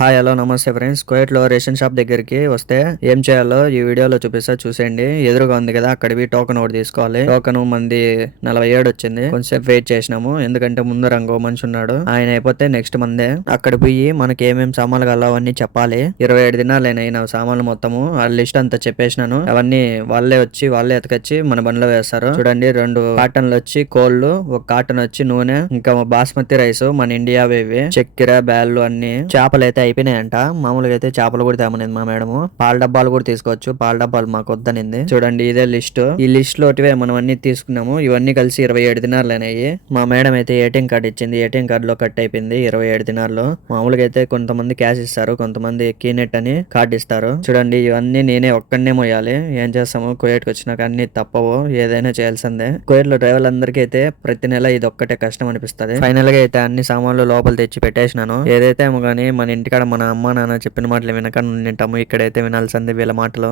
Hi hello నమస్తే friends. కువైట్లో ration shop దగ్గరికి వస్తే ఏం చేయాలో ఈ వీడియోలో చూపిస్తా చూసేయండి. ఎదురుగా ఉంది కదా, అక్కడివి టోకెన్ ఒకటి తీసుకోవాలి. టోకెన్ మంది 47 వచ్చింది. కొంచెంసేపు వెయిట్ చేసినాము, ఎందుకంటే ముందు రంగు మనిషి ఉన్నాడు, ఆయన అయిపోతే నెక్స్ట్ మందే. అక్కడ పోయి మనకి ఏమేమి సామాన్లు కావాలో అవన్నీ చెప్పాలి. 27 దినాలైనాయి నా సామాన్లు మొత్తము. ఆ లిస్ట్ అంతా చెప్పేసినాను. అవన్నీ వాళ్ళే ఎతకొచ్చి మన బండిలో వేస్తారు. చూడండి, 2 కార్టన్లు వచ్చి కోళ్ళు, ఒక కార్టన్ వచ్చి నూనె, ఇంకా బాస్మతి రైస్ మన ఇండియా ఇవి, చక్కెర బ్యాళ్ళు అన్ని. చేపలు అయితే అయిపోయినాయంట. మామూలుగా అయితే చేపలు కూడా తేమనింది మా మేడం. పాల డబ్బాలు కూడా తీసుకోవచ్చు, పాల డబ్బాలు మాకు వద్దనింది. చూడండి, ఇదే లిస్ట్. ఈ లిస్ట్ లోటివే మనం అన్ని తీసుకున్నాము. ఇవన్నీ కలిసి 27 దినాలు అయినాయి. మా మేడం అయితే ఏటీఎం కార్డు ఇచ్చింది. ఏటీఎం కార్డు లో కట్ అయిపోయింది 27 దినాల్లో. మామూలుగా అయితే కొంతమంది క్యాష్ ఇస్తారు, కొంతమంది కీనెట్ అని కార్డు ఇస్తారు. చూడండి, ఇవన్నీ నేనే ఒక్కడనే మోయాలి. ఏం చేస్తాము, కువైట్కి వచ్చినాక అన్ని తప్పవు, ఏదైనా చేయాల్సిందే. కువైట్ లో డ్రైవర్లు అందరికీ అయితే ప్రతి నెల ఇది ఒక్కటే కష్టం అనిపిస్తుంది. ఫైనల్ గా అయితే అన్ని సామాన్లు లోపల తెచ్చి పెట్టేసినాను. ఏదైతే ఏమో గానీ మన ఇంటికాడ మన అమ్మ నాన్న చెప్పిన మాటలు వినక ఉంటాము. ఇక్కడైతే వినాల్సిందే వీళ్ళ మాటలు.